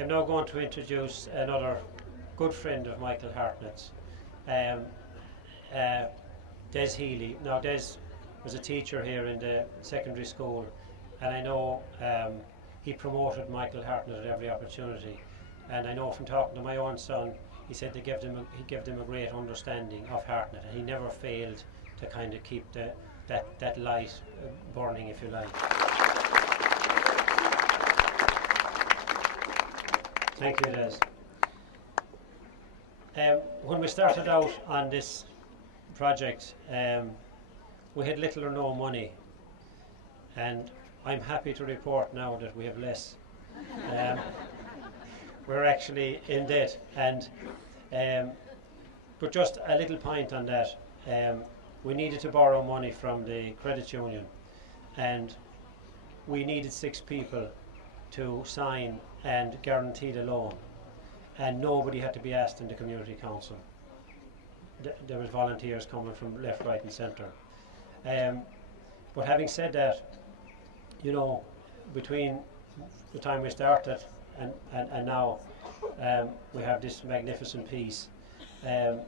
I'm now going to introduce another good friend of Michael Hartnett's, Des Healy. Now Des was a teacher here in the secondary school, and I know he promoted Michael Hartnett at every opportunity, and I know from talking to my own son, he said he gave them a great understanding of Hartnett, and he never failed to kind of keep that light burning, if you like. Thank you, Des. When we started out on this project, we had little or no money, and I'm happy to report now that we have less. We're actually in debt, and but just a little point on that. We needed to borrow money from the credit union, and we needed 6 people to sign and guarantee the loan, and nobody had to be asked in the community council. There was volunteers coming from left, right and centre. But having said that, you know, between the time we started and now, we have this magnificent piece, and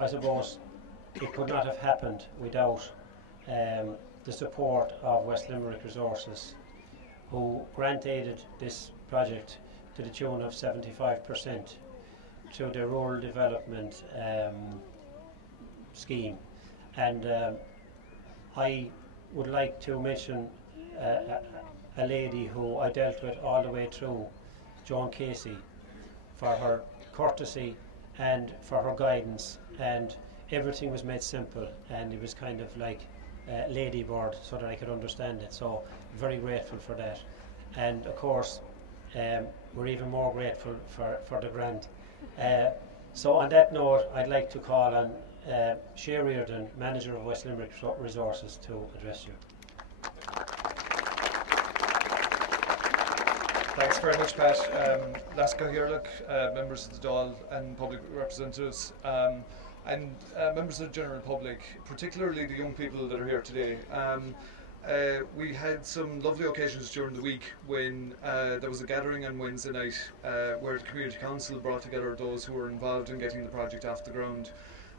I suppose it could not have happened without the support of West Limerick Resources, who grant-aided this project to the tune of 75% to the rural development scheme. And I would like to mention a lady who I dealt with all the way through, Joan Casey, for her courtesy and for her guidance, and everything was made simple, and it was kind of like ladybird, so that I could understand it. So very grateful for that, and of course we're even more grateful for the grant. So on that note, I'd like to call on Shea Reardon, Manager of West Limerick Resources, to address you. Thanks very much, Pat. Lasco here, look, members of the Dáil and public representatives, and members of the general public, particularly the young people that are here today. We had some lovely occasions during the week when there was a gathering on Wednesday night where the Community Council brought together those who were involved in getting the project off the ground.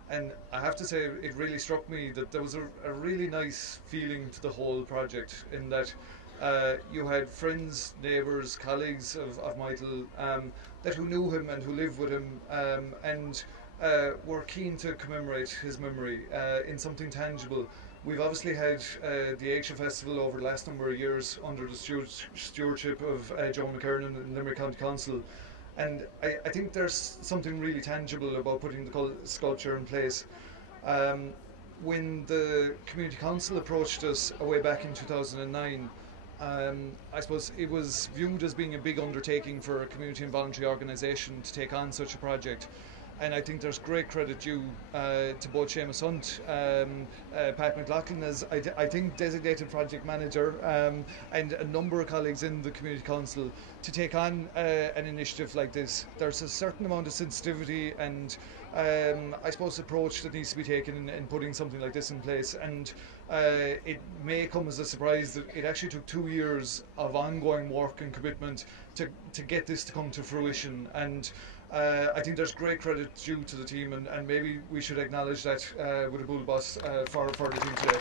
And I have to say, it really struck me that there was a really nice feeling to the whole project, in that you had friends, neighbours, colleagues of Michael that who knew him and who lived with him, and were keen to commemorate his memory in something tangible. We've obviously had the Éigse Festival over the last number of years under the stewardship of Joe McKernan and Limerick County Council, and I think there's something really tangible about putting the sculpture in place. When the Community Council approached us way back in 2009, I suppose it was viewed as being a big undertaking for a community and voluntary organisation to take on such a project. And I think there's great credit due to both Seamus Hunt, Pat McLaughlin as I think designated project manager, and a number of colleagues in the Community Council to take on an initiative like this. There's a certain amount of sensitivity and I suppose approach that needs to be taken in putting something like this in place, and it may come as a surprise that it actually took 2 years of ongoing work and commitment to get this to come to fruition. And I think there's great credit due to the team, and maybe we should acknowledge that with a bull bus for the team today.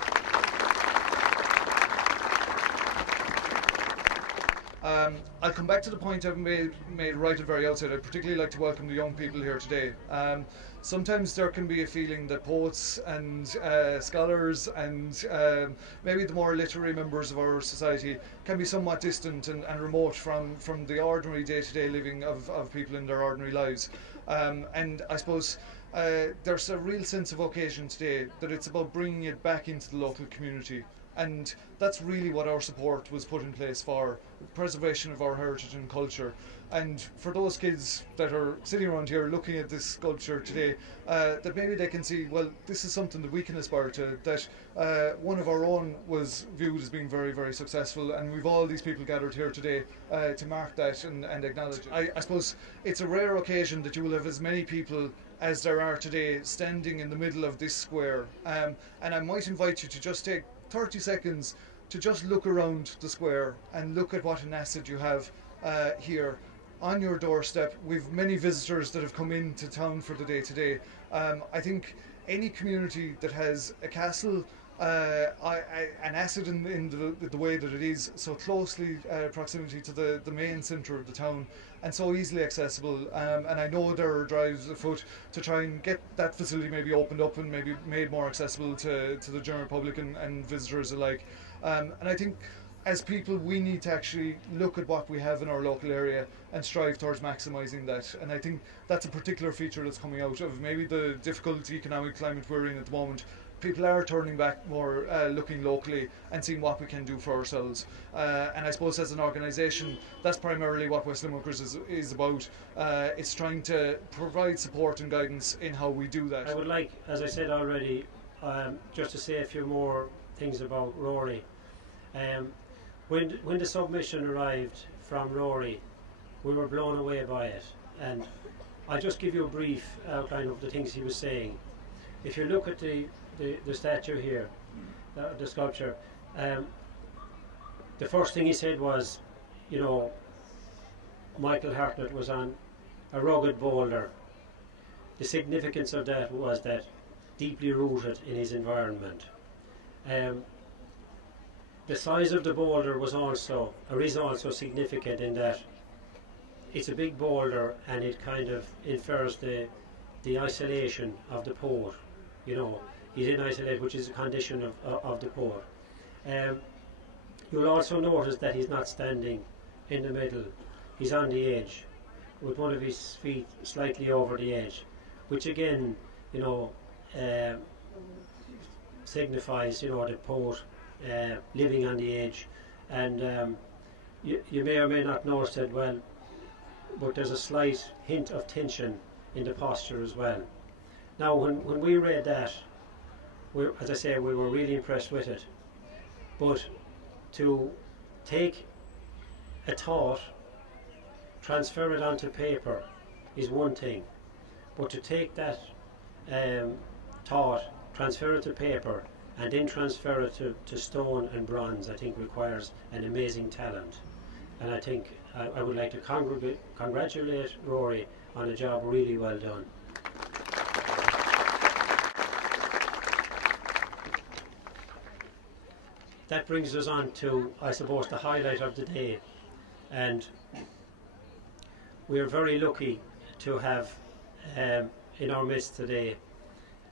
I'll come back to the point I've made right at the very outset. I'd particularly like to welcome the young people here today. Sometimes there can be a feeling that poets and scholars and maybe the more literary members of our society can be somewhat distant and remote from the ordinary day-to-day living of people in their ordinary lives. And I suppose there's a real sense of occasion today that it's about bringing it back into the local community. And that's really what our support was put in place for, preservation of our heritage and culture. And for those kids that are sitting around here looking at this sculpture today, that maybe they can see, well, this is something that we can aspire to, that one of our own was viewed as being very, very successful, and we've all these people gathered here today to mark that and acknowledge it. I suppose it's a rare occasion that you will have as many people as there are today standing in the middle of this square, and I might invite you to just take 30 seconds to just look around the square and look at what an asset you have here on your doorstep. We've many visitors that have come into town for the day today. I think any community that has a castle, an asset in the way that it is so closely proximity to the main centre of the town and so easily accessible, and I know there are drives afoot to try and get that facility maybe opened up and maybe made more accessible to the general public and visitors alike. And I think as people we need to actually look at what we have in our local area and strive towards maximising that, and I think that's a particular feature that's coming out of maybe the difficult economic climate we're in at the moment. People are turning back more, looking locally and seeing what we can do for ourselves. And I suppose as an organisation, that's primarily what West Limerickers is about. It's trying to provide support and guidance in how we do that. I would like, as I said already, just to say a few more things about Rory. When the submission arrived from Rory, we were blown away by it. And I'll just give you a brief outline of the things he was saying. If you look at the statue here, the sculpture, the first thing he said was, you know, Michael Hartnett was on a rugged boulder. The significance of that was that deeply rooted in his environment. The size of the boulder was also, or is also significant in that it's a big boulder and it kind of infers the isolation of the poet. You know, he's in isolation, which is a condition of the poet. You'll also notice that he's not standing in the middle. He's on the edge, with one of his feet slightly over the edge, which again, you know, signifies, you know, the poet living on the edge. And you may or may not notice it well, but there's a slight hint of tension in the posture as well. Now, when we read that, as I say, we were really impressed with it. But to take a thought, transfer it onto paper is one thing. But to take that thought, transfer it to paper, and then transfer it to stone and bronze, I think requires an amazing talent. And I think I would like to congratulate Rory on a job really well done. That brings us on to, I suppose, the highlight of the day. And we're very lucky to have in our midst today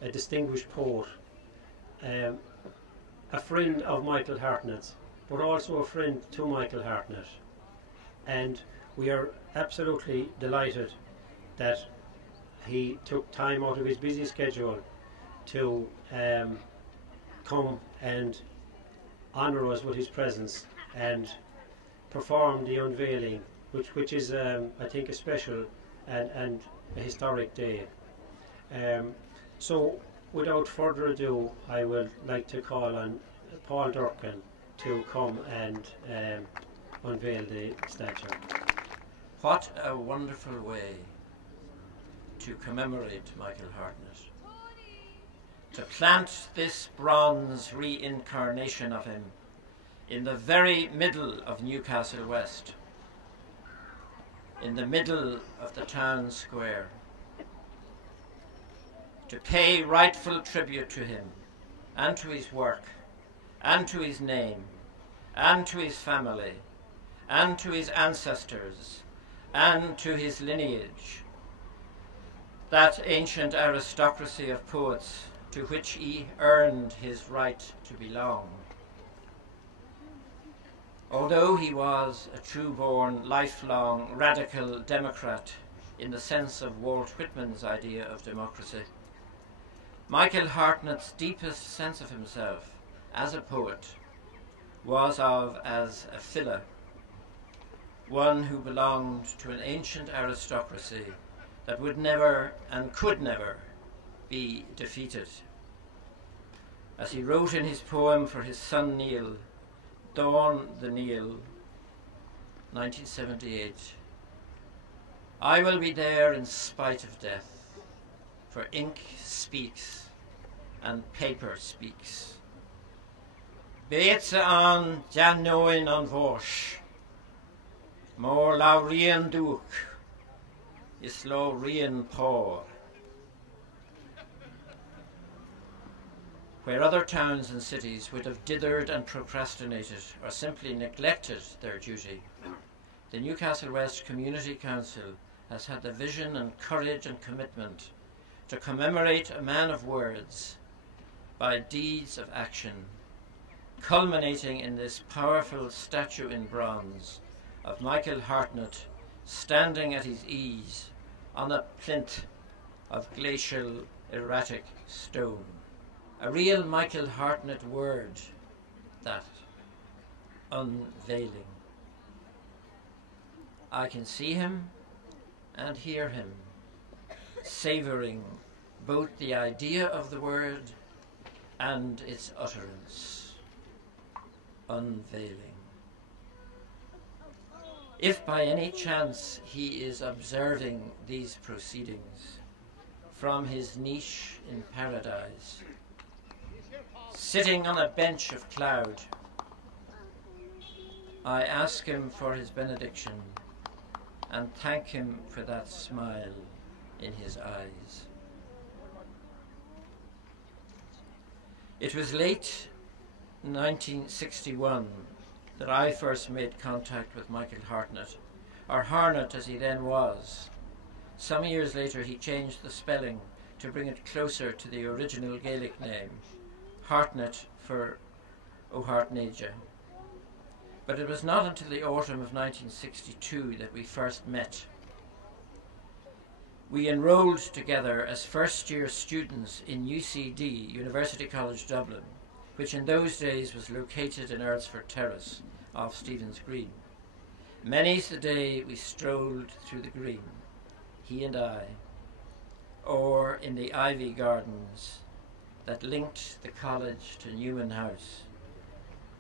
a distinguished poet, a friend of Michael Hartnett's, but also a friend to Michael Hartnett. And we are absolutely delighted that he took time out of his busy schedule to come and honour us with his presence and perform the unveiling, which is I think a special and a historic day. So without further ado, I would like to call on Paul Durkin to come and unveil the statue. What a wonderful way to commemorate Michael Hartnett. To plant this bronze reincarnation of him in the very middle of Newcastle West, in the middle of the town square. To pay rightful tribute to him and to his work and to his name and to his family and to his ancestors and to his lineage, that ancient aristocracy of poets to which he earned his right to belong. Although he was a true-born, lifelong, radical Democrat in the sense of Walt Whitman's idea of democracy, Michael Hartnett's deepest sense of himself as a poet was of as a filler, one who belonged to an ancient aristocracy that would never and could never be defeated. As he wrote in his poem for his son Neil, Dawn the Neil, 1978, I will be there in spite of death, for ink speaks and paper speaks. Béitse an deanoin an bhóis, Mór lá rian dúch, is lo rian pór. Where other towns and cities would have dithered and procrastinated or simply neglected their duty, the Newcastle West Community Council has had the vision and courage and commitment to commemorate a man of words by deeds of action, culminating in this powerful statue in bronze of Michael Hartnett standing at his Éigse on a plinth of glacial erratic stone. A real Michael Hartnett word, that, unveiling. I can see him and hear him, savouring both the idea of the word and its utterance. Unveiling. If by any chance he is observing these proceedings from his niche in paradise, sitting on a bench of cloud, I ask him for his benediction and thank him for that smile in his eyes. It was late 1961 that I first made contact with Michael Hartnett, or Harnett as he then was. Some years later he changed the spelling to bring it closer to the original Gaelic name, Hartnett for O Hartneja. But it was not until the autumn of 1962 that we first met. We enrolled together as first-year students in UCD, University College Dublin, which in those days was located in Earlsford Terrace off Stephen's Green. Many's the day we strolled through the green, he and I, or in the ivy gardens that linked the college to Newman House,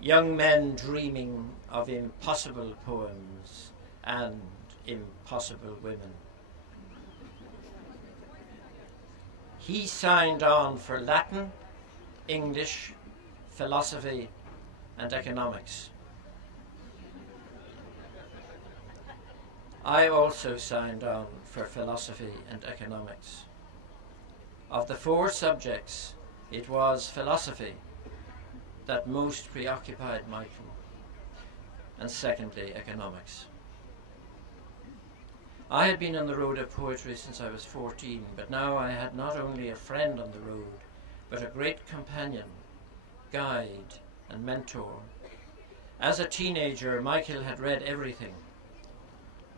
young men dreaming of impossible poems and impossible women. He signed on for Latin, English, philosophy and economics. I also signed on for philosophy and economics. Of the four subjects, it was philosophy that most preoccupied Michael, and secondly, economics. I had been on the road of poetry since I was 14, but now I had not only a friend on the road, but a great companion, guide, and mentor. As a teenager, Michael had read everything.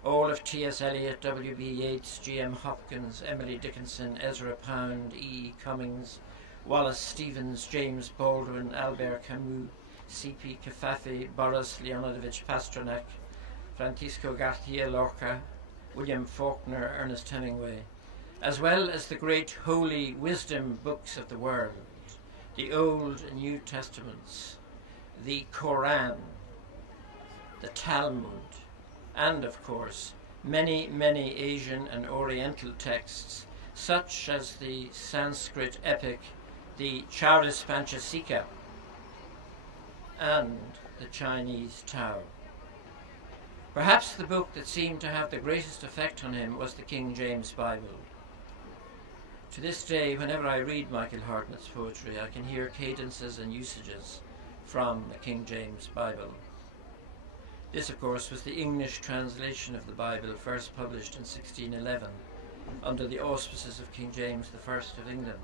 All of T.S. Eliot, W.B. Yeats, G.M. Hopkins, Emily Dickinson, Ezra Pound, E. Cummings, Wallace Stevens, James Baldwin, Albert Camus, C.P. Caffafi, Boris Leonidovich Pasternak, Francisco García Lorca, William Faulkner, Ernest Hemingway, as well as the great holy wisdom books of the world, the Old and New Testaments, the Koran, the Talmud, and of course many, many Asian and Oriental texts, such as the Sanskrit epic, the Charispanchasika, and the Chinese Tao. Perhaps the book that seemed to have the greatest effect on him was the King James Bible. To this day, whenever I read Michael Hartnett's poetry, I can hear cadences and usages from the King James Bible. This, of course, was the English translation of the Bible, first published in 1611, under the auspices of King James I of England.